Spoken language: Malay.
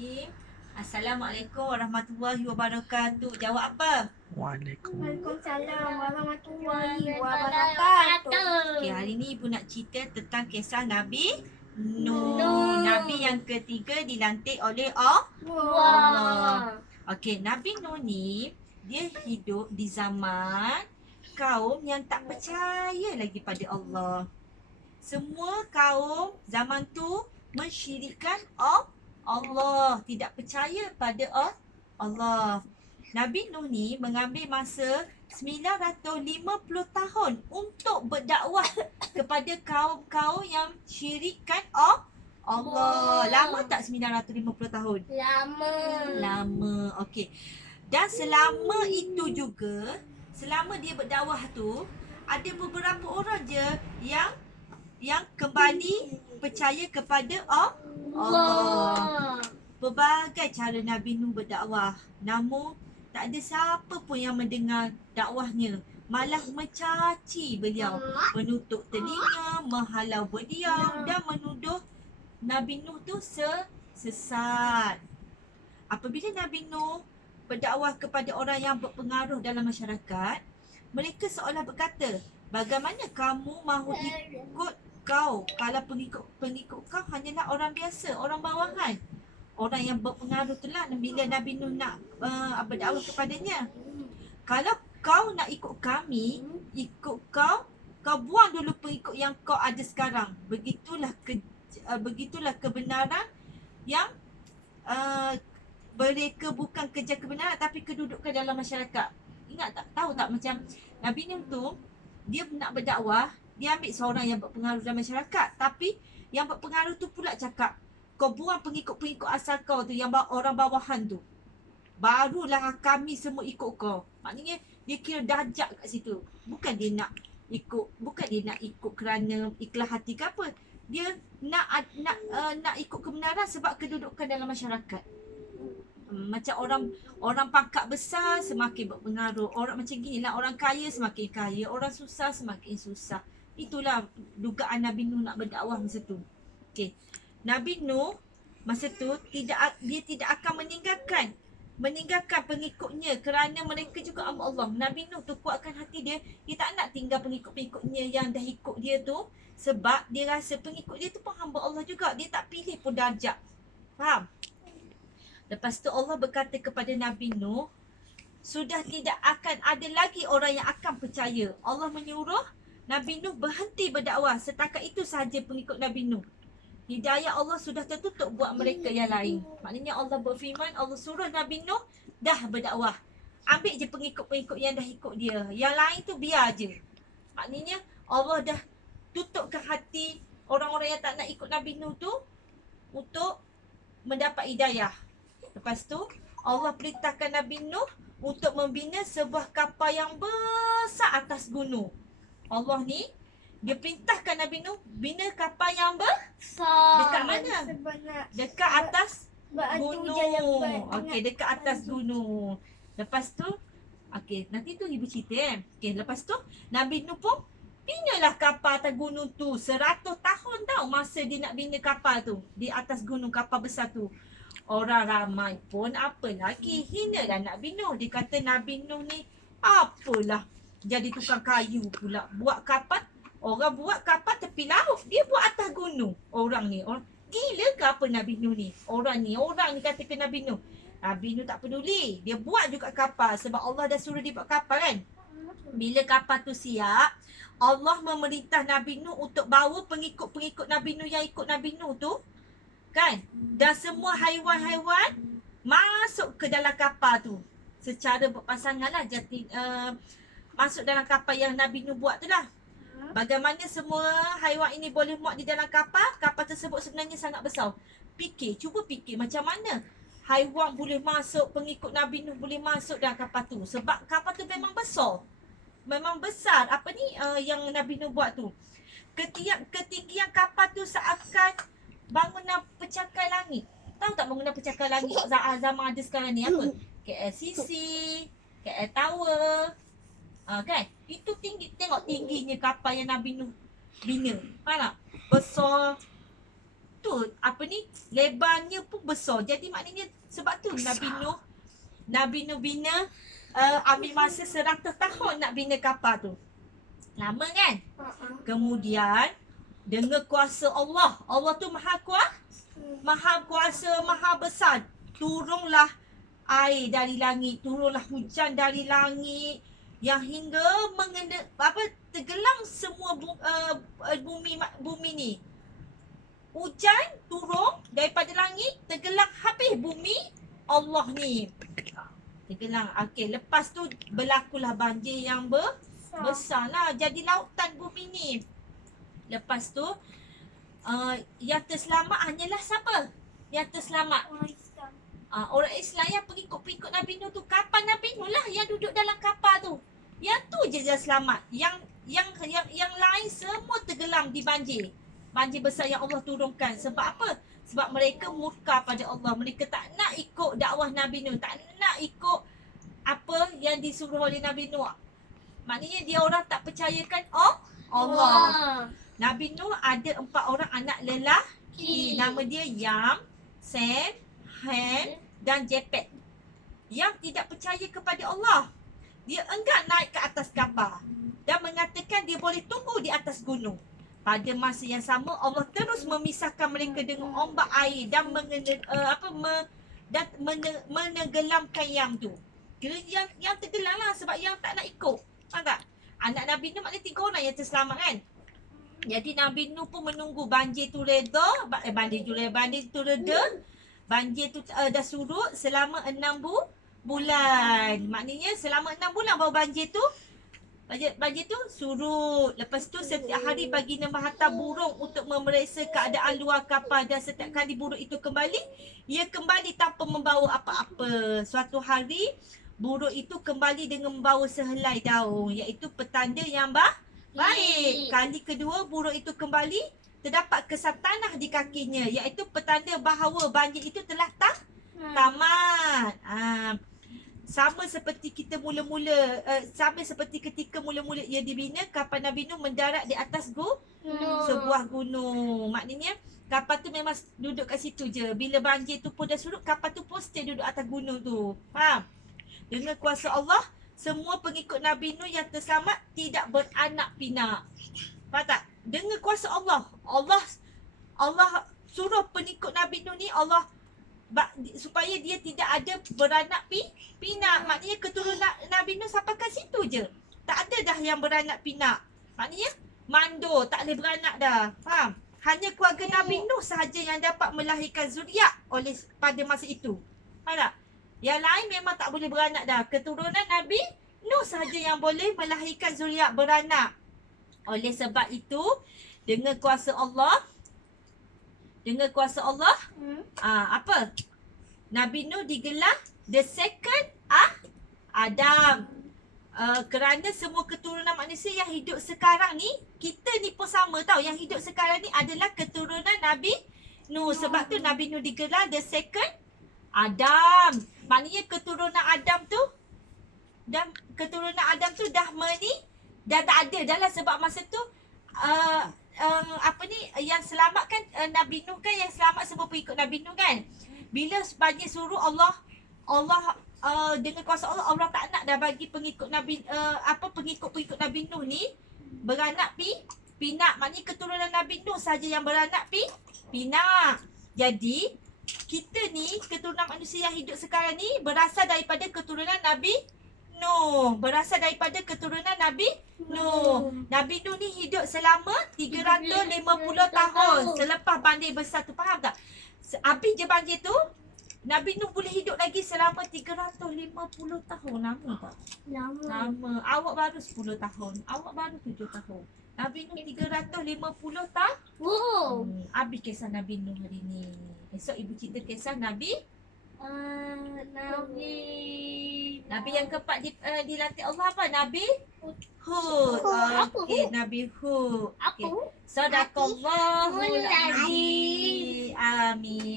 Bismillahirrahmanirrahim. Assalamualaikum warahmatullahi wabarakatuh. Jawab apa? Waalaikumsalam warahmatullahi wabarakatuh. Okey, hari ni ibu nak cerita tentang kisah Nabi Nuh. Nabi yang ketiga dilantik oleh Allah. Okey, Nabi Nuh ni dia hidup di zaman kaum yang tak percaya lagi pada Allah. Semua kaum zaman tu mensyirikkan Allah, tidak percaya pada Allah. Nabi Nuh ni mengambil masa 950 tahun untuk berdakwah kepada kaum-kaum yang syirikkan Allah. Lama tak 950 tahun? Lama. Okey. Dan selama itu juga, selama dia berdakwah tu, ada beberapa orang je yang kembali percaya kepada Allah. Berbagai cara Nabi Nuh berdakwah, namun tak ada siapa pun yang mendengar dakwahnya. Malah mencaci beliau, menutup telinga, menghalau berdiam dan menuduh Nabi Nuh tu sesat. Apabila Nabi Nuh berdakwah kepada orang yang berpengaruh dalam masyarakat, mereka seolah berkata, bagaimana kamu mahu ikut kau kalau pengikut kau hanyalah orang biasa, orang bawahan. Orang yang berpengaruh tu lah bila Nabi Nuh nak berdakwah kepadanya. Kalau kau nak ikut kami, ikut kau buang dulu pengikut yang kau ada sekarang. Begitulah kebenaran yang mereka bukan kerja kebenaran tapi kedudukan dalam masyarakat. Ingat tak? Tahu tak macam Nabi Nuh tu dia nak berdakwah, dia ambil seorang yang berpengaruh dalam masyarakat, tapi yang berpengaruh tu pula cakap, kau buang pengikut-pengikut asal kau tu, yang orang bawahan tu, barulah kami semua ikut kau. Maknanya dia kira dajak kat situ. Bukan dia nak ikut kerana ikhlas hati ke apa. Dia nak ikut kebenaran sebab kedudukan dalam masyarakat. Macam orang pangkat besar semakin berpengaruh. Orang macam gini lah, orang kaya semakin kaya, orang susah semakin susah. Itulah dugaan Nabi Nuh nak berdakwah masa tu. Okey. Nabi Nuh masa tu dia tidak akan meninggalkan pengikutnya kerana mereka juga hamba Allah. Nabi Nuh tu kuatkan hati dia tak nak tinggal pengikut-pengikutnya yang dah ikut dia tu, sebab dia rasa pengikut dia tu pun hamba Allah juga. Dia tak pilih pun darjat. Faham? Lepas tu Allah berkata kepada Nabi Nuh, sudah tidak akan ada lagi orang yang akan percaya. Allah menyuruh Nabi Nuh berhenti berdakwah. Setakat itu sahaja pengikut Nabi Nuh. Hidayah Allah sudah tertutup buat mereka yang lain. Maknanya Allah berfirman, Allah suruh Nabi Nuh dah berdakwah. Ambil je pengikut-pengikut yang dah ikut dia. Yang lain tu biar je. Maknanya Allah dah tutupkan hati orang-orang yang tak nak ikut Nabi Nuh tu untuk mendapat hidayah. Lepas tu Allah perintahkan Nabi Nuh untuk membina sebuah kapal yang besar atas gunung. Allah ni dia perintahkan Nabi Nuh bina kapal yang besar. Dekat mana? Dekat atas gunung. Okey, dekat atas gunung. Lepas tu, okey, nanti tu ibu cerita Okey, lepas tu Nabi Nuh pun binalah kapal atas gunung tu. 100 tahun tau masa dia nak bina kapal tu di atas gunung, kapal besar tu. Orang ramai pun apa lagi, hinalah Nabi Nuh. Dia kata Nabi Nuh ni apalah, jadi tukang kayu pula. Buat kapal, orang buat kapal tepi laut, dia buat atas gunung. Orang ni, gila ke apa Nabi Nuh ni? Orang ni kata ke Nabi Nuh. Nabi Nuh tak peduli. Dia buat juga kapal sebab Allah dah suruh dia buat kapal kan. Bila kapal tu siap, Allah memerintah Nabi Nuh untuk bawa pengikut-pengikut Nabi Nuh yang ikut Nabi Nuh tu, kan? Dan semua haiwan-haiwan masuk ke dalam kapal tu secara berpasangan lah. Masuk dalam kapal yang Nabi Nuh buat tu lah. Bagaimana semua haiwan ini boleh muat di dalam kapal? Kapal tersebut sebenarnya sangat besar. Cuba fikir macam mana haiwan boleh masuk, pengikut Nabi Nuh boleh masuk dalam kapal tu. Sebab kapal tu memang besar. Memang besar. Apa ni yang Nabi Nuh buat tu? Ketinggian kapal tu seakan bangunan pencakar langit. Tahu tak bangunan pencakar langit zaman ada sekarang ni apa? KLCC, KL Tower. Kan? Itu tinggi. Tengok tingginya kapal yang Nabi Nuh bina. Faham tak? Besar. tu lebarnya pun besar. Jadi maknanya sebab tu Nabi Nuh bina ambil masa 100 tahun nak bina kapal tu. Lama kan? Kemudian dengan kuasa Allah tu maha kuasa, maha besar. Turunlah air dari langit, turunlah hujan dari langit yang hingga tenggelam semua bumi ni. Hujan turun daripada langit, tenggelam habis bumi Allah ni. Tenggelam. Okey, lepas tu berlakulah banjir yang besar lah. Jadi lautan bumi ni. Lepas tu yang terselamat hanyalah siapa? Yang terselamat orang Islam yang pengikut Nabi Nuh tu. Kapal Nabi Nuh lah yang duduk dalam kapal tu. Yang tu je yang selamat. Yang lain semua tenggelam di banjir. Banjir besar yang Allah turunkan. Sebab apa? Sebab mereka murka pada Allah. Mereka tak nak ikut dakwah Nabi Nuh. Tak nak ikut apa yang disuruh oleh Nabi Nuh. Maknanya dia orang tak percayakan Allah. Nabi Nuh ada 4 orang anak lelaki. Nama dia Yam, Sem, Ham dan Japet. Yang tidak percaya kepada Allah. Dia enggan naik ke atas kapal dan mengatakan dia boleh tunggu di atas gunung. Pada masa yang sama Allah terus memisahkan mereka dengan ombak air dan menenggelamkan Yam tu. Kira yang tenggelam lah sebab yang tak nak ikut. Faham tak? Anak Nabi Nuh maknanya 3 orang yang terselamat kan. Jadi Nabi Nuh pun menunggu banjir tu reda. Banjir tu reda. Banjir tu dah surut selama 6 bulan. Maknanya selama 6 bulan baru banjir tu surut. Lepas tu setiap hari baginda menghantar burung untuk memeriksa keadaan luar kapal. Dan setiap kali burung itu kembali, ia kembali tanpa membawa apa-apa. Suatu hari burung itu kembali dengan membawa sehelai daun, iaitu petanda yang baik. Kali kedua burung itu kembali, terdapat kesan tanah di kakinya, iaitu petanda bahawa banjir itu telah tamat. Sama seperti ketika mula-mula ia dibina, kapal Nabi Nuh mendarat di atas sebuah gunung. Maknanya kapal tu memang duduk kat situ je. Bila banjir tu pun dah surut, kapal tu pun stay duduk atas gunung tu. Faham? Dengan kuasa Allah, semua pengikut Nabi Nuh yang terselamat tidak beranak pinak. Faham tak? Dengan kuasa Allah suruh pengikut Nabi Nuh ni, Allah supaya dia tidak ada beranak pinak. Maknanya keturunan Nabi Nuh sampai kat situ je. Tak ada dah yang beranak pinak. Maknanya mandor, tak boleh beranak dah. Faham? Hanya keluarga Nabi Nuh sahaja yang dapat melahirkan zuriat pada masa itu. Faham tak? Yang lain memang tak boleh beranak dah. Keturunan Nabi Nuh sahaja yang boleh melahirkan zuriat beranak. Oleh sebab itu, dengan kuasa Allah, Nabi Nuh digelar the second Adam. Kerana semua keturunan manusia yang hidup sekarang ni, kita ni pun sama tau. Yang hidup sekarang ni adalah keturunan Nabi Nuh. Sebab tu Nabi Nuh digelar the second Adam. Maknanya keturunan Adam tu dah tak ada dah lah. Sebab masa tu yang selamat kan Nabi Nuh kan, yang selamat semua pengikut Nabi Nuh kan. Bila banjir surut, Allah dengan kuasa Allah tak nak dah bagi pengikut Nabi pengikut Nabi Nuh ni beranak pinak. Maknanya keturunan Nabi Nuh saja yang beranak pinak. Jadi kita ni keturunan manusia yang hidup sekarang ni berasal daripada keturunan Nabi Nuh. Nabi Nuh ni hidup selama 350 tahun selepas banjir besar tu. Faham tak? Habis je banjir tu, Nabi Nuh boleh hidup lagi selama 350 tahun. Lama tak? Lama. Awak baru 10 tahun. Awak baru 7 tahun. Nabi Nuh 350 tahun. Habis kisah Nabi Nuh hari ni. Esok ibu cerita kisah Nabi yang keempat dilantik Allah apa? Nabi Hud. Okey, Nabi Hud. Sadaqallahul azim. Amin.